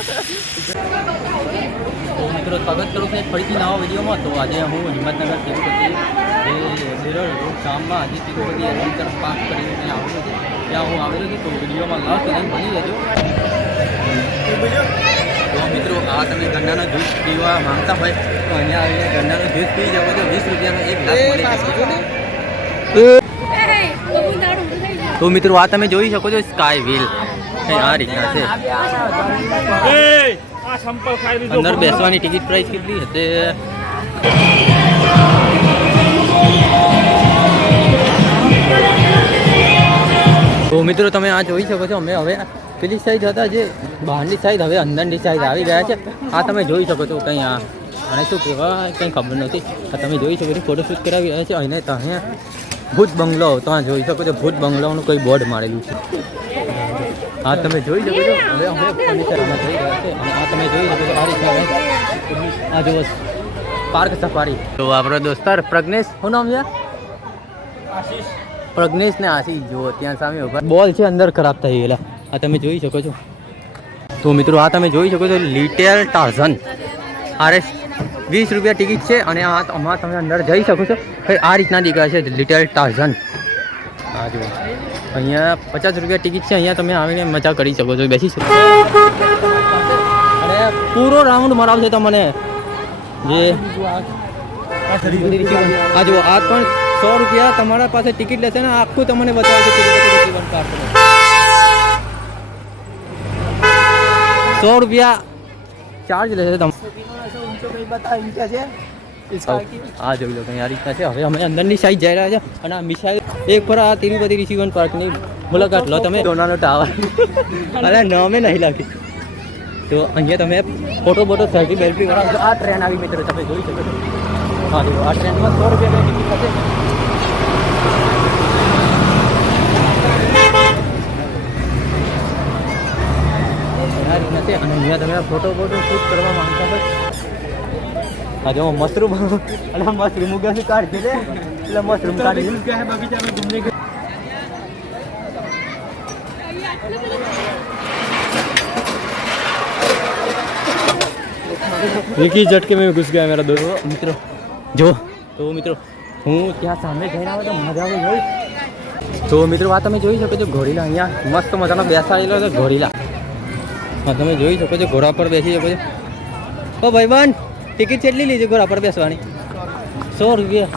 તો મિત્રો સ્વાગત કરું છું ફરીથી નવા વિડીયોમાં. તો આજે હું હિંમતનગર તિરુપતિ એ બેરળ રોડ ગામમાં આજે તિરુપતિ એડવેન્ચર પાર્ક કરીને આવેલો છે. ત્યાં હું આવેલો છું. તો વિડીયોમાં લાસ્ટ સુધી બની રહેજો. તો મિત્રો આ તમે ગન્નાનો જ્યુસ પીવા માંગતા હોય તો અહીંયા આવીને ગન્નાનો જ્યુસ પી જાવ તો 20 રૂપિયાનો એક ગ્લાસ મળી જશે. તો મિત્રો આ તમે જોઈ શકો છો સ્કાય વ્હીલ આ રીતના છે. અંદર બેસવાની ટિકિટ પ્રાઇસ કેટલી હશે? તો મિત્રો તમે આ જોઈ શકો છો. અમે હવે પેલી સાઈડ હતા જે બહારની સાઈડ, હવે અંદરની સાઈડ આવી ગયા છે. આ તમે જોઈ શકો છો. કંઈ આ અને શું કહેવાય કંઈ ખબર નથી. આ તમે જોઈ શકો છો ફોટોશૂટ કરાવી રહ્યા છે. અને ત્યાં ભૂત બંગલો ત્યાં જોઈ શકો છો. ભૂત બંગલોનું કોઈ બોર્ડ મારેલું છે. હા તમે જોઈ શકો છો. હવે અમે ફર્નિચરમાં જઈ રહ્યા છે. અને આ તમે જોઈ શકો છો આ રીતના આ જુઓ પાર્ક સફારી. તો આપણો દોસ્તાર પ્રજ્ઞેશ, શું નામ છે? પ્રજ્ઞેશ ને આશીષ જુઓ ત્યાં સામે ઉભા. બોલ છે અંદર ખરાબ થઈ ગયેલા. આ તમે જોઈ શકો છો. તો મિત્રો આ તમે જોઈ શકો છો લિટલ ટાર્ઝન. RS 20 રૂપિયા ટિકિટ છે. અને આમાં તમે અંદર જઈ શકો છો. આ રીતના દેખાય છે લિટલ ટાર્ઝન. હા જુઓ અહીંયા 50 રૂપિયા ટિકિટ છે. અહીંયા તમે આવીને મજા કરી શકો છો, બેસી શકો. અને પૂરો રાઉન્ડ મરાવશે તમને. જે આ જુઓ આ પણ 100 રૂપિયા તમારા પાસે ટિકિટ લેશે ને આખું તમને બતાવશે. 100 રૂપિયા ચાર્જ લેશે તમે. હા જોઈ લો કંઈ આ રીતના છે. હવે અમે અંદરની સાઈડ જઈ રહ્યા છે. અને આ મિસાઈલ એક પર આ તિરુપતિ ઋષિવન પાર્કની મુલાકાત લો તમે. સોનાનો ટાવર અરે નામે નહીં લાગી. તો અહીંયા તમે ફોટો સેલ્ફી બેલ્ફી કરાવો. આ ટ્રેન આવી મિત્રો તમે જોઈ શકો છો. હા જો આ ટ્રેનમાં 100 રૂપિયા ટિકિટ હશે. આ રીતના છે. અને અહીંયા તમે ફોટો શૂટ કરવા માંગતા હોય. હા જો મશરૂમ અને મશરૂમ ઉગાડી કાઢી દે એટલે મશરૂમ કાઢી बगीचा में घूमने के. एक ही झटके में घुस गया मेरा दोस्त. મિત્રો જો તો મિત્રો હું ત્યાં સામે જઈને આવ્યો તો મજા આવી ગઈ. તો મિત્રો આ તમે જોઈ શકો છો ઘોડીલા. અહીંયા મસ્ત મજાનો બેસાડેલો છે ઘોડીલા. હા તમે જોઈ શકો છો ઘોડા પર બેસી શકો છો. ઓ ભાઈબંધ ટિકિટ કેટલી લીધી ઘોડા પર બેસવાની? 100 રૂપિયા.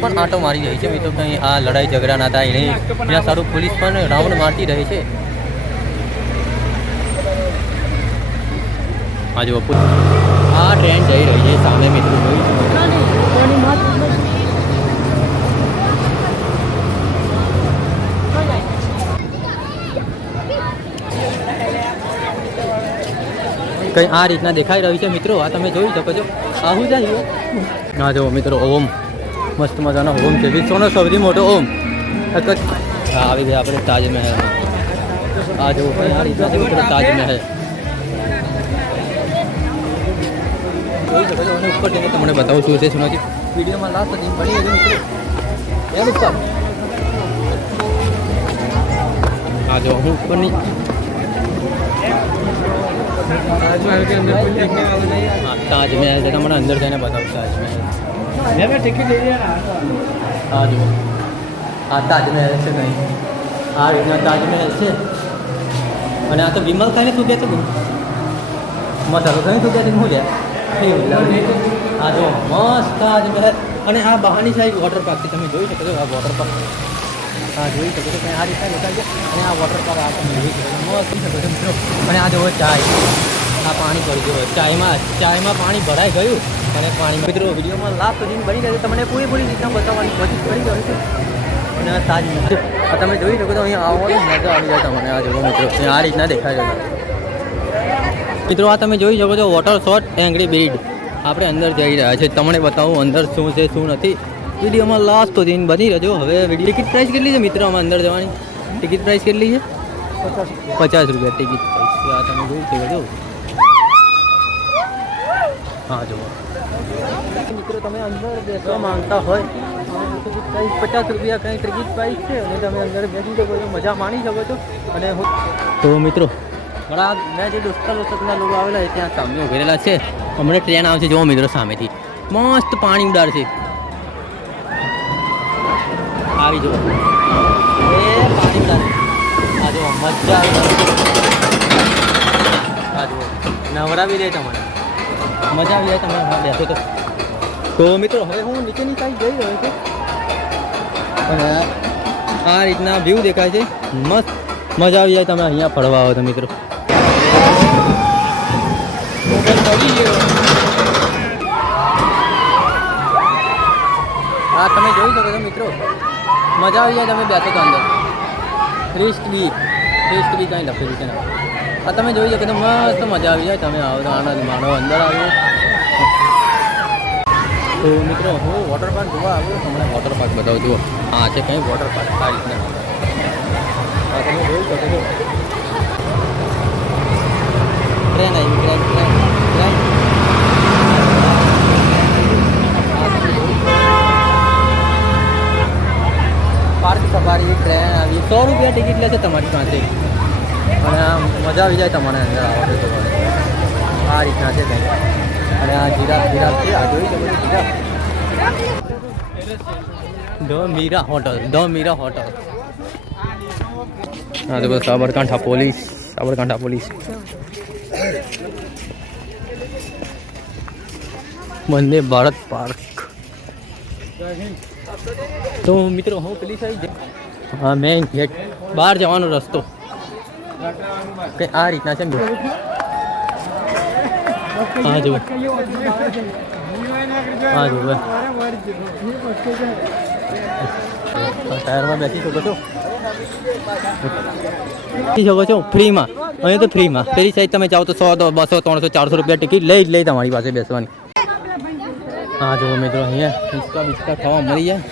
પણ આટો મારી રહી છે મિત્રો. કંઈ આ લડાઈ ઝઘડા ના થાય નહીં એના સારું પોલીસ પણ રાઉન્ડ મારતી રહી છે. હા જો આ ટ્રેન જઈ રહી છે સામે મિત્રો જોઈ છે. કંઈ આ રીતના દેખાઈ રહ્યું છે મિત્રો. આ તમે જોઈ શકો છો. આવું જાય હા જો મિત્રો ઓમ મસ્ત મજાનો ઓમ છે. વિશ્વનો સૌથી મોટો ઓમ. આવી ગયા આપણે તાજમહેલ. આ જો આ રીતના છે મિત્રો તાજમહેલ જોઈ શકો છો. અને ઉપર જઈને તમને બતાવું શું છે શું નથી. વિડીયોમાં લાસ્ટ સુધી બની ગયું મિત્રો. એમ ઉપર આ જો હું ઉપરની ताजमहल के अंदर कुछ देखने वाला नहीं है. ताजमहल है मैंने अंदर जाने बताओ. ताजमहल मैंने टिकट ले लिया. हाँ जो हाँ ताजमहल છે નહીં. આ રીતના તાજમહેલ છે. અને આ તો વિમલ ખાઈને તું કહેતો મસાલો ખાઈને તું કહેતી હું લ્યા. આ જો મસ્ત તાજમહેલ. અને આ બહારની સાઈડ વોટર પાર્ક છે. તમે જોઈ શકો છો આ વોટર પાર્ક. હા જોઈ શકો છો. આ રીતના દેખાય છે. અને આ વોટર પાર્ક આ તમે જોઈ શકો છો. મસ્ત શકો છો મિત્રો. અને આ જુઓ ચાય. આ પાણી પડી ગયું. ચાયમાં પાણી ભરાઈ ગયું. અને પાણીમાં મિત્રો વિડીયોમાં લાસ્ટ સુધી બની જાય તમને પૂરી રીતના બતાવવાની કોશિશ કરી રહ્યો છું. અને આ તાજમહેલ આ તમે જોઈ શકો છો. અહીંયા આવવાની મજા આવી જાય તમને. આ જુઓ મિત્રો આ રીતના દેખાય છે મિત્રો. આ તમે જોઈ શકો છો વોટર શોટ એંગરી બીડ. આપણે અંદર જઈ રહ્યા છે. તમને બતાવું અંદર શું છે શું નથી. વિડીયોમાં લાસ્ટ સુધી બની રહેજો. હવે ટિકિટ પ્રાઇસ કેટલી છે મિત્રો આમાં અંદર જવાની? ટિકિટ પ્રાઇસ કેટલી છે? 50 રૂપિયા ટિકિટ પ્રાઇસ. આ તમે જોઈ શકો છો. હા જુઓ મિત્રો તમે અંદર બેસવા માંગતા હોય કંઈ 50 રૂપિયા કંઈ ટિકિટ પ્રાઇસ છે અને તમે અંદર બેસી શકો છો, મજા માણી શકો છો. અને તો મિત્રો ઘણા મેં જે દોસ્તના લોકો આવેલા છે ત્યાં સામે ઉભેલા છે. હમણાં ટ્રેન આવશે જુઓ મિત્રો સામેથી, મસ્ત પાણી ઉડાડશે. આવી જુઓ એ પાણી ઉડાડે. આ જુઓ મજા આવી. આ જુઓ નવરાવી દે તમને, મજા આવી જાય તમે બેસો તો મિત્રો હવે હું નીચેની સાઈડ જઈ રહ્યો છું અને આ રીતના વ્યૂ દેખાય છે, મસ્ત મજા આવી જાય તમે અહીંયા ફરવા આવો તો મિત્રો. હા તમે જોઈ શકો છો મિત્રો, મજા આવી જાય તમે બેસો તો અંદર. રિસ્ક બી કાંઈ લખેલું છે ને. આ તમે જોઈ શકો તો મસ્ત મજા આવી જાય તમે આવો તો આનંદ માણો અંદર આવ્યો. તો મિત્રો હું વોટર પાર્ક જોવા આવ્યો, તમને વોટર પાર્ક બતાવું જુઓ. હા છે કંઈ વોટર પાર્ક આ રીતના. હા તમે જોઈ શકો છો ટ્રેન આવી, ટ્રેન પાર્ક સફારી ટ્રેન આવી. 100 રૂપિયા ટિકિટ લે છે તમારી પાસે અને મજા આવી જાય તમારે અંદર આવો તો. આ રીતના છે કંઈ. અને આ જીરાફ છે, આ જોઈ શકો છો જીરાફ. The Meera hotel. હા તો બસ સાબરકાંઠા પોલીસ. વંદે ભારત પાર્ક. તો મિત્રો હું પેલી સાઈડ હા મેઇન ગેટ બહાર જવાનો રસ્તો કંઈ આ રીતના છે ને. હા જુઓ ટાયરમાં બેસી શકો છો ફ્રીમાં. અહીંયા તો ફ્રીમાં. પેલી સાઈડ તમે જાઓ તો 100, 200, 300, 400 રૂપિયા ટિકિટ લઈ તમારી પાસે બેસવાની. હા જુઓ મિત્રો અહીંયા હિંચકા ખાવા મળી જાય.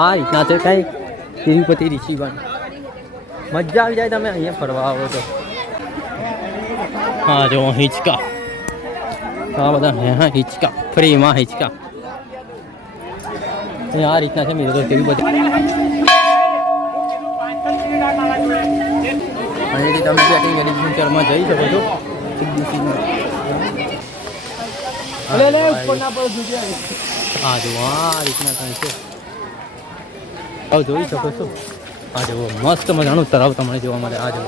આ રીતના છે કાંઈ તિરુપતિ ઋષિવન. મજા આવી જાય તમે અહીંયા ફરવા આવો તો. હા જુઓ હિંચકા, આ બધા હા હિંચકા ફ્રીમાં હિંચકા. આ રીતના છે મિત્રો તિરુપતિ. અહીંથી તમે બેટિંગ એડવેન્ચરમાં જઈ શકો છો. હા જુઓ આ રીતના કંઈ છે, જોઈ શકો છો. આ જુઓ મસ્ત મજાનું તળાવ તમને જોવા મળે. આ જુઓ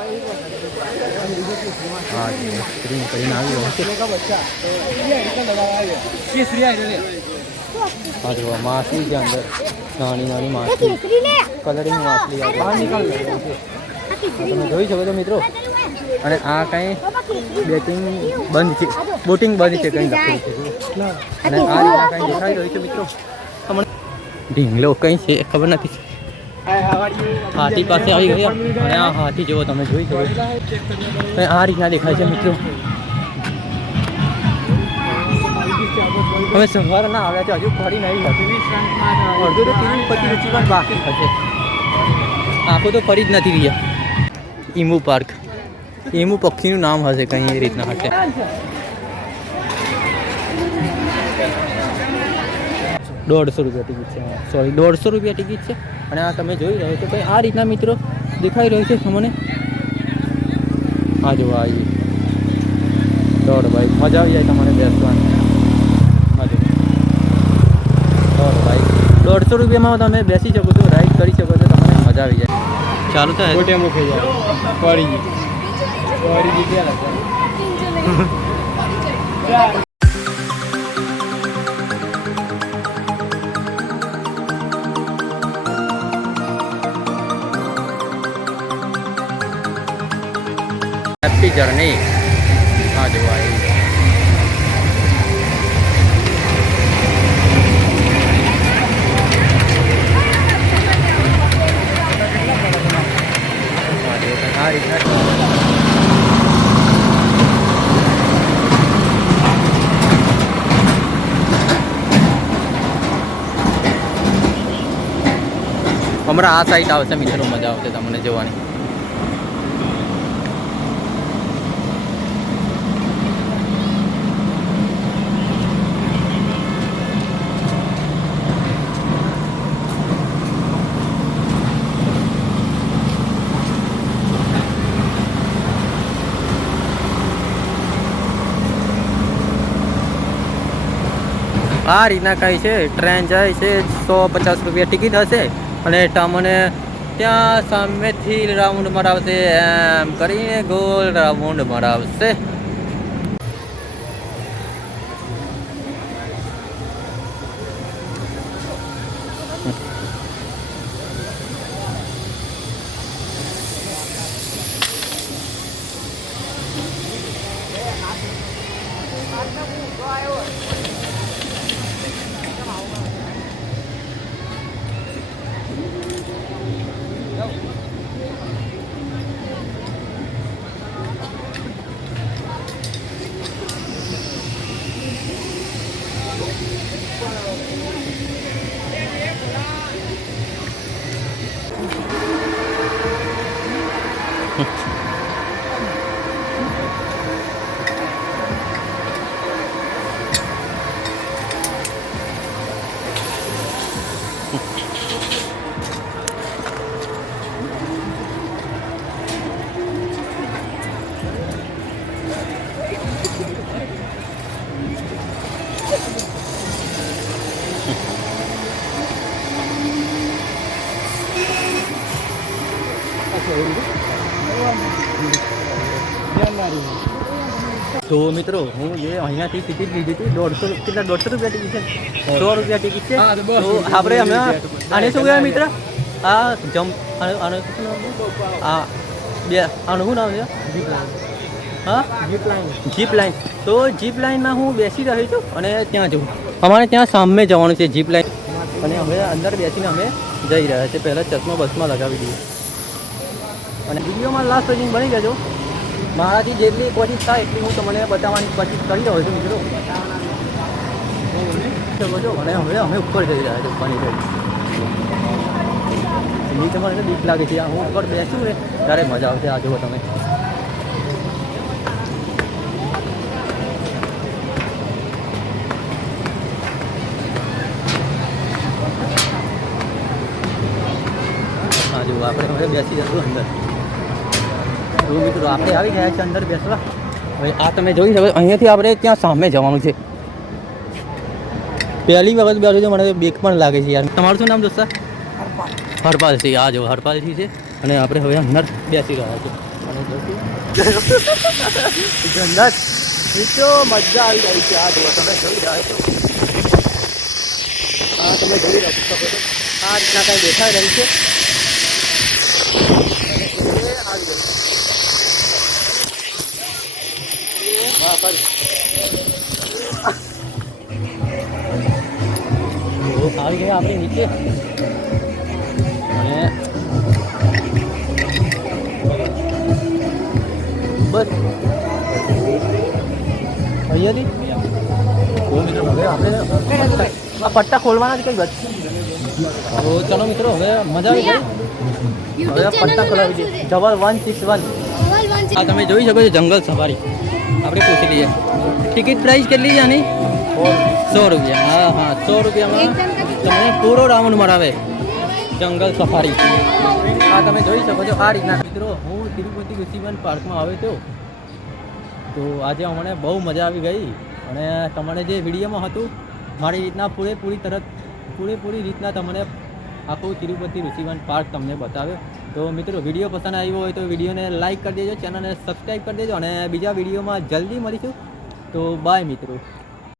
હા જુઓ સ્ક્રીન કરીને આવી રહ્યો છે. હા જુઓ માછલી છે અંદર, નાની માછલી, કલરિંગ માછલી તમે જોઈ શકો છો મિત્રો. અને આ કંઈ બોટિંગ બંધ છે કંઈ લખેલું છે. અને આ રીતના કંઈ દેખાઈ રહ્યું છે મિત્રો. ઢીંગલો કંઈ છે ખબર નથી. હાથી પાસે આવી ગયા અને આ હાથી જેવો તમે જોઈ શકો આ રીતના દેખાય છે મિત્રો. હવે સવારના આવ્યા છે, હજુ ફરી નહીં અડધો તો તિરુપતિ ઋષિવન બાકી થશે. આખો તો ફરી જ નથી રહ્યા. ઈમુ પાર્ક, ઈમુ પક્ષીનું નામ હશે કંઈ એ રીતના હશે. 150 રૂપિયા ટિકિટ છે, સોરી 150 રૂપિયા ટિકિટ છે. અને આ તમે જોઈ રહ્યો છો કંઈ આ રીતના મિત્રો દેખાઈ રહ્યું છે તમને. આ જો આવી દોડ ભાઈ, મજા આવી જાય તમારે બેસવાની. હા જો દોડ ભાઈ, 150 રૂપિયામાં તમે બેસી શકો છો, રાઈડ કરી શકો છો, તમને મજા આવી જાય. ચાલુ થાય ગોટે મૂકી જાય પડી ગયા લાગે. Happy journey. હા જો આવી આ રીતના હમણાં આ સાઈડ આવશે મિત્રો, મજા આવશે તમને જોવાની. આ રીતના કંઈ છે, ટ્રેન જાય છે, 150 રૂપિયા ટિકિટ હશે અને તમને ત્યાં સામેથી રાઉન્ડ મરાવશે, એમ કરીને ગોલ રાઉન્ડ મરાવશે. તો મિત્રો હું જે અહીંયાથી ટિકિટ લીધી હતી 150 રૂપિયા ટિકિટ છે, 100 રૂપિયા ટિકિટ છે. તો આપણે હમણાં આને શું કહેવાય મિત્ર? આ જમ્પ આનું શું નામ છે? હા, જીપ લાઇન. તો જીપ લાઇનમાં હું બેસી રહ્યો છું અને ત્યાં જવું. અમારે ત્યાં સામે જવાનું છે જીપ લાઇન અને હવે અંદર બેસીને અમે જઈ રહ્યા છીએ. પહેલાં ચશ્મા બસમાં લગાવી દઈએ અને વિડીયોમાં લાસ્ટ સુધી બની જજો. મારાથી જેટલી કોશિશ થાય એટલી હું તમને બતાવવાની કોશિશ કરી રહ્યો છું મિત્રો. અને હવે અમે ઉપર જઈ રહ્યા છીએ ઉપરની સાઈડ. નીચે મને બીક લાગે છે. હું ઉપર બેસું ને ત્યારે મજા આવશે. આ જુઓ તમે. હા જુઓ આપણે હવે બેસી જશું અંદર. મિત્રો આપણે આવી ગયા છે અંદર બેસવા. હવે આ તમે જોઈ શકો અહીંયાથી આપણે ત્યાં સામે જવાનું છે. પહેલી વખત બેઠું છે, મને બીક પણ લાગે છે યાર. તમારું શું નામ દોસ્ત? હરપાલસિંહ. આ જો હરપાલસિંહ છે અને આપણે હવે અંદર બેસી રહ્યા છીએ. જન્નત મિત્રો મજા આવી રહી છે. આ જુઓ તમે જોઈ રહ્યા છો. હા તમે જોઈ રહ્યા છો. આ રીતના કાંઈ દેખાઈ રહ્યું છે. આવી ગયું. આવી ગયા આપણે નીચે અને બસ અહીંયાથી હવે આપણે આ પટ્ટા ખોલવાના જ કઈ બસ. તો ચાલો મિત્રો હવે મજા આવી ગઈ. હવે પટ્ટા ખોલાવી દઈએ. ડબલ 161. આ તમે જોઈ શકો છો જંગલ સફારી. આપણે પૂછી લઈએ ટિકિટ પ્રાઇસ કેટલી છે આની? 100 રૂપિયા. હા હા 100 રૂપિયામાં તમને પૂરો રાઉન્ડ મરાવે જંગલ સફારી. આ તમે જોઈ શકો છો આ રીતના. મિત્રો હું તિરુપતિ ઋષિવન પાર્કમાં આવ્યો હતો. તો આજે અમને બહુ મજા આવી ગઈ અને તમને જે વિડીયોમાં હતું મારી રીતના પૂરેપૂરી રીતના તમને આખું તિરુપતિ ઋષિવન પાર્ક તમને બતાવ્યો. તો મિત્રો વિડીયો પસંદ આવ્યો હોય તો વિડીયોને લાઇક કરી દેજો, ચેનલને સબસ્ક્રાઈબ કરી દેજો અને બીજા વિડીયોમાં જલ્દી મળીશું. તો બાય મિત્રો.